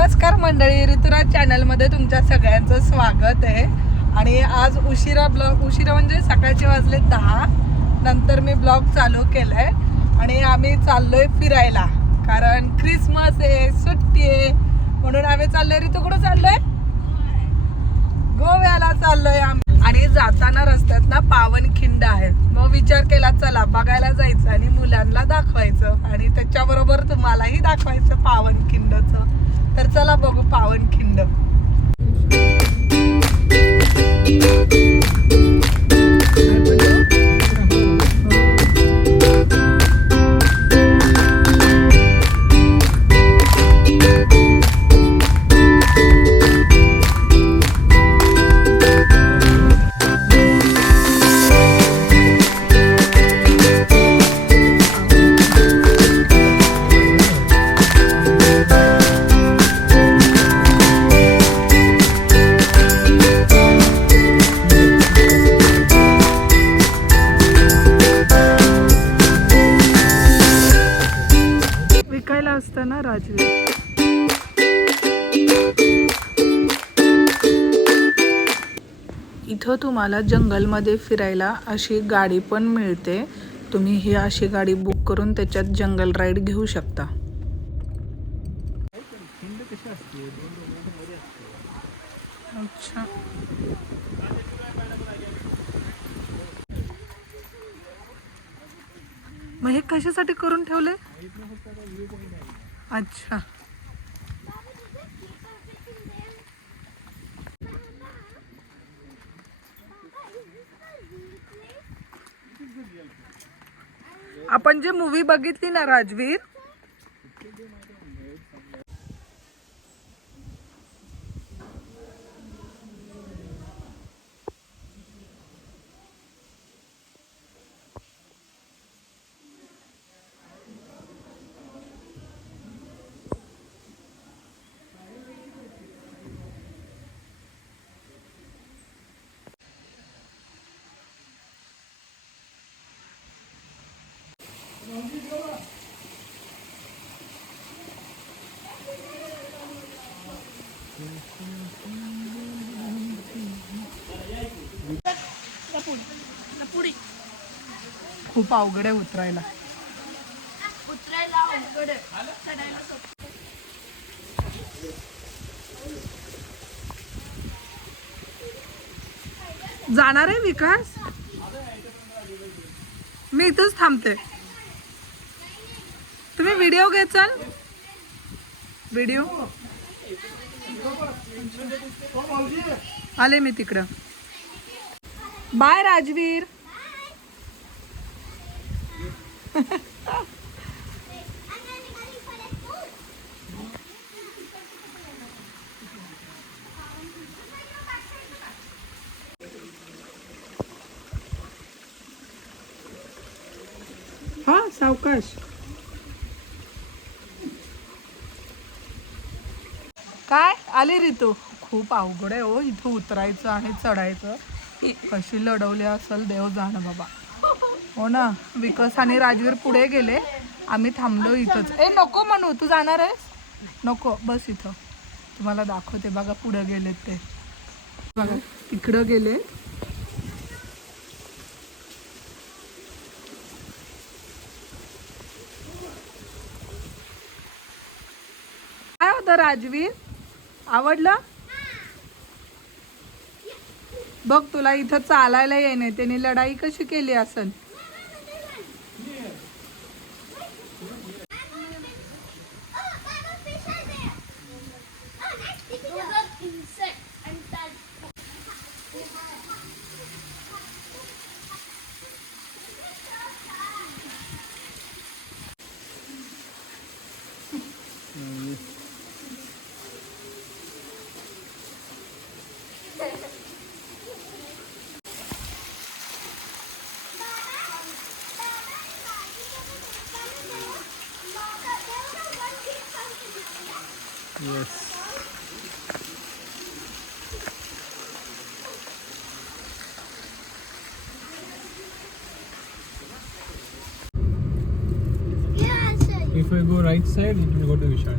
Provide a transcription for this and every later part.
नमस्कार मंडळी, ऋतुराज चॅनलमध्ये तुमच्या सगळ्यांचं स्वागत आहे. आणि आज उशिरा म्हणजे सकाळचे वाजले 10 नंतर मी ब्लॉग चालू केलाय आणि आम्ही चाललोय फिरायला. कारण ख्रिसमस आहे, सुट्टी आहे, म्हणून आम्ही चाललोय. ऋतू कुठं चाललोय? गोव्याला चाललोय आम्ही. आणि जाताना रस्त्यात ना पावनखिंड आहे. मग विचार केला चला बघायला जायचं आणि मुलांना दाखवायचं आणि त्याच्याबरोबर तुम्हालाही दाखवायचं पावनखिंडचं. तर चला बघू पावनखिंड. विकायला असतं ना राजवीर. इथं तुम्हाला जंगलमध्ये फिरायला अशी गाडी पण मिळते. तुम्ही ही अशी गाडी बुक करून त्याच्यात जंगल राईड घेऊ शकता. अच्छा, मग हे कशासाठी करून ठेवले? अच्छा, आपण जे मूवी बघितली ना राजवीर, खूप अवघड आहे उतरायला. जाणार आहे विकास? मी इथंच थांबते. तुम्ही व्हिडिओ घ्याल? व्हिडिओ आले मी तिकडं. बाय राजवीर. हा सावकाश. काय आले ऋतू? खूप अवघड आहे हो इथं उतरायचं आणि चढायचं. कशी लढवली असेल देव जाणं बाबा. हो ना. विकास आणि राजवीर पुढे गेले, आम्ही थांबलो इथंच. नको म्हणू, तू जाणार आहेस? नको, बस इथं. तुम्हाला दाखवते बघा, पुढे गेलेत ते बघा, इकडं गेले. काय होतं राजवीर? आवडलं? बघ, तुला इथं चालायला येणे, त्याने लढाई कशी केली असेल. Yes. If I go right side, it will go to Vishal.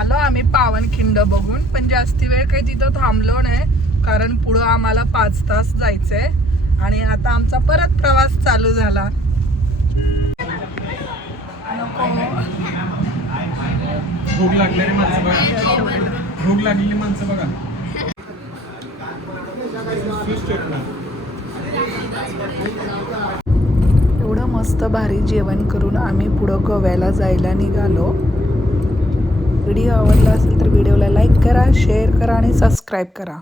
आलो आम्ही पावनखिंड बघून, पण जास्ती वेळ काही तिथं थांबलो नाही कारण पुढं आम्हाला 5 तास जायचंय आणि आता आमचा परत प्रवास चालू झाला. भूक लागणारी माणसं बघा, भूक लागलेली माणसं बघा. एवढं मस्त भारी जेवण करून आम्ही पुढं गोव्याला जायला निघालो. व्हिडिओ आवडला असेल तर व्हिडिओला लाईक करा, शेअर करा आणि सबस्क्राईब करा.